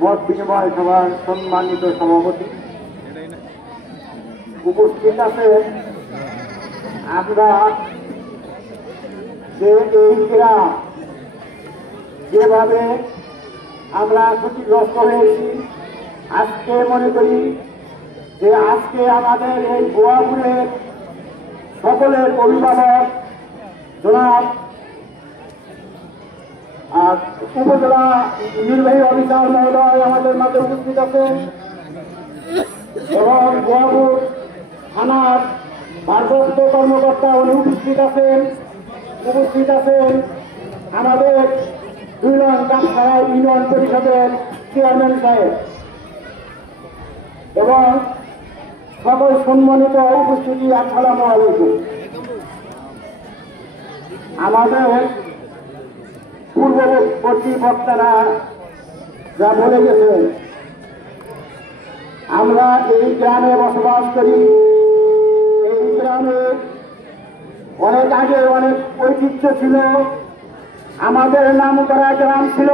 মত বিনিময় সভার সম্মানিত সভাপতি উপস্থিত আছে। আমরা যে এই গ্রাম যেভাবে আমরা ক্ষতিগ্রস্ত হয়েছি, আজকে মনে করি যে আজকে আমাদের এই গোয়াপুরের সকলের অভিভাবক জনাব উপজেলা নির্বাহী অফিসার মহোদয় আমাদের মাঝে উপস্থিত আছেন এবং গোয়াপুর থানার ভারপ্রাপ্ত কর্মকর্তা উনি উপস্থিত আছেন আমাদের 2 নং কাকছড়া ইউনিয়ন পরিষদের চেয়ারম্যান সাহেব এবং সকল সম্মানিত উপস্থিতি। আসসালামু আলাইকুম। আমাদের পূর্ববর্তী বক্তারা যা বলে গেছেন, আমরা এই গ্রামে বসবাস করি। এই গ্রামে অনেক আগে অনেক ঐতিহ্য ছিল। আমাদের নাম করা গ্রাম ছিল